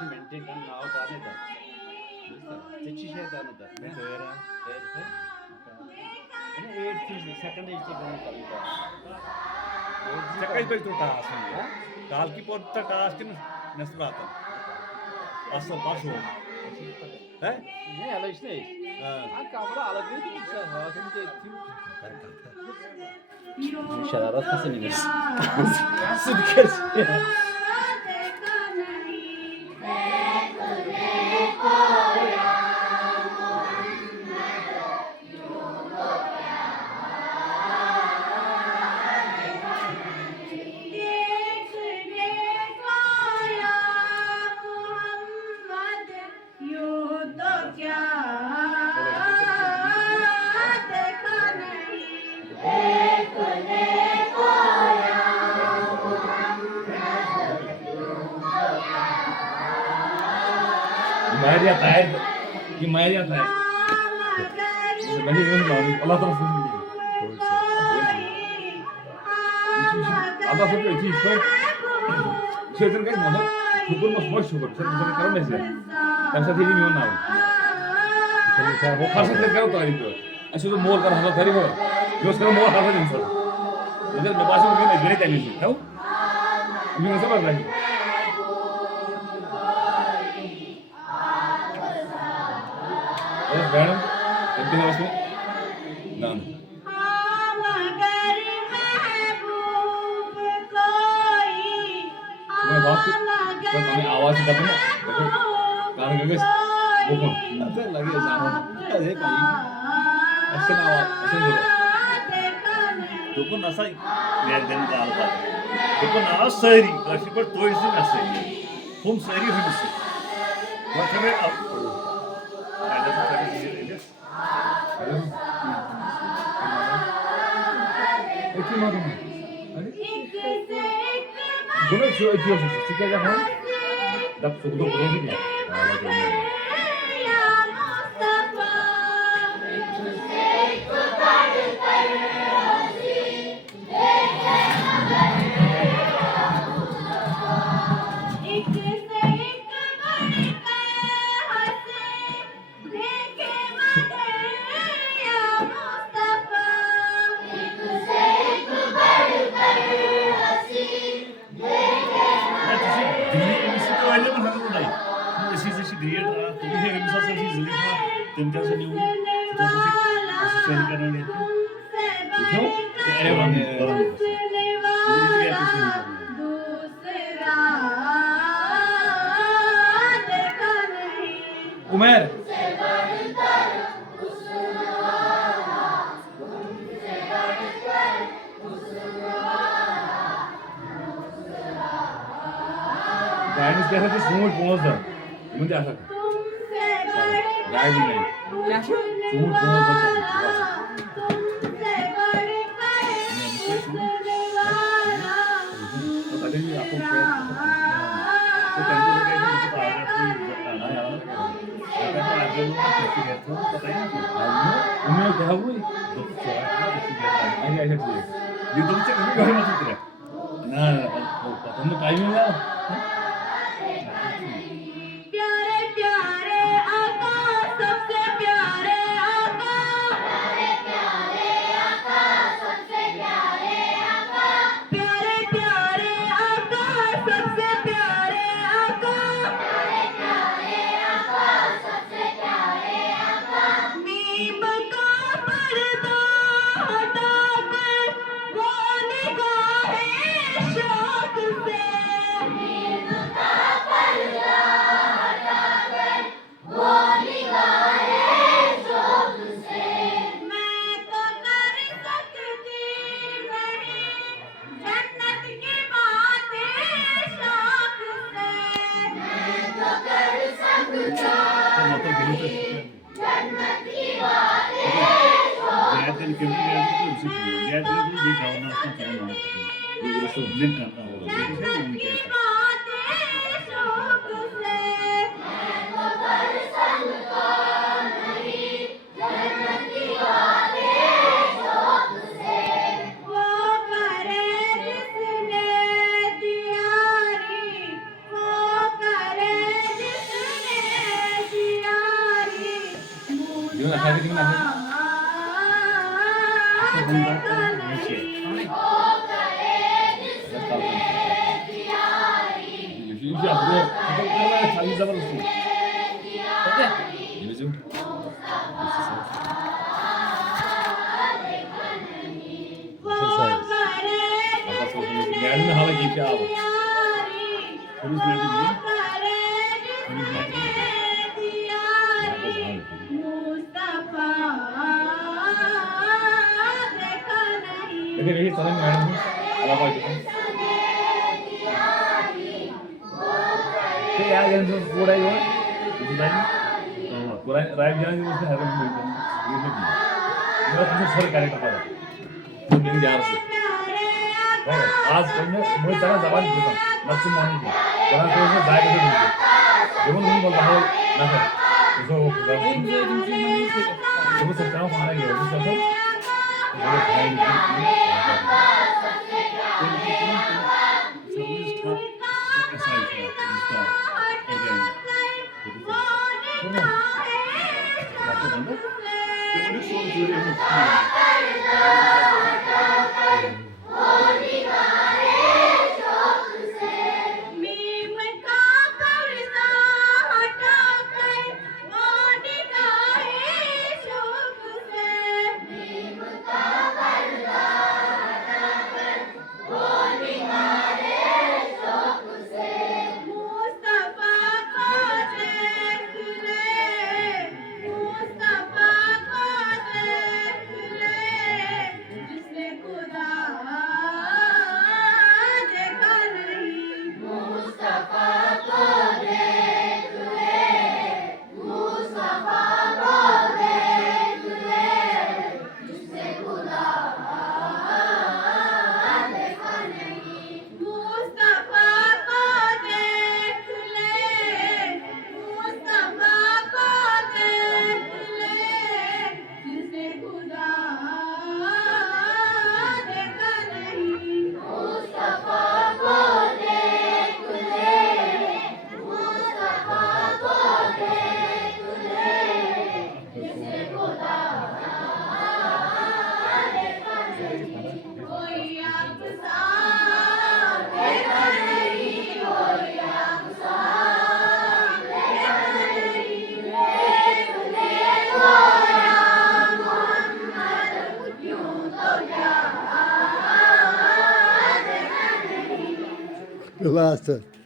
işi maintain kan nav tane da. Teçi şey tane da. Ne söyleyeyim? Evet. Ne 8 things second is the one kalita. Second page to task. काल की पर तक task न नस्बाता asıl baş oldu. He? Ne ala işte. Ha kamera ala bir de güzel. Hayatımda ettim. Şararat nasıl iniyoruz? Nasıl bir kez? मार जाता है ये मार जाता है बड़ी रूम लाऊं अल्लाह ताला सुन ली Allah सबको चीज पर क्षेत्र का मतलब शुक्र में स्पष्ट शुक्र सर मुझे करो में से तब से थी नहीं होना चलिए सर वो खास से करो तारीख को ऐसे तो मोर कर हल्ला करी हो जो उसका मोर खास नहीं सर मुझे मैं बात में नहीं गणित नहीं है मैं सब कर रहा हूं मैडम कितने वर्ष में नाम तुम्हें बात पर हमें आवाज दबे ना देखो कान के गस वो कौन ऐसे लगे जानो अरे भाई ऐसे ना आवाज ऐसे बोलो दुकान नसा मेरे दिन का आलता दुकान ना सही काशी पर तो इसी में सही हम सही हो मुझसे वहाँ में अब ऐसा तो कभी नहीं है एक ही मालूम है दोनों जो एक ही हो सकते ठीक है क्या हम दब सुख दो करो भी उमर गाइस कैसा तो स्मूथ पहुंच था मुझे ऐसा गाइस नहीं क्या स्मूथ पहुंच था तो पता नहीं आपको क्या तो टेंपो लगे थे मुझे पावर की आना यार मैं तो आज लोग किसी गए थे पता ही नहीं उन्हें क्या हुई तो चला किसी गए थे आगे ऐसे थे ये तो मुझे कभी कहीं मत उतरे ना पता नहीं टाइम मिला जबरदस्ती ओके ये जो apa soalnya yani hala gibi abi. Polis nerede diye? Polis nerede diye? Nerede zaten? Jadi ini sana madam ala bak. तो यार ये जो पूरा ही हो इसमें पूरा राइट जाने उसमें है ये नहीं मेरा तो सॉरी कैरेक्टर पता तो दिन यार से आज मैं तेरा जवान देता नच्चू मानी की तेरा तो उसमें जाएगा तो नहीं जब तुम बोलता हो ना कर तो वो वो सकता हूँ खाना ये वो सब वो खाएंगे Basta.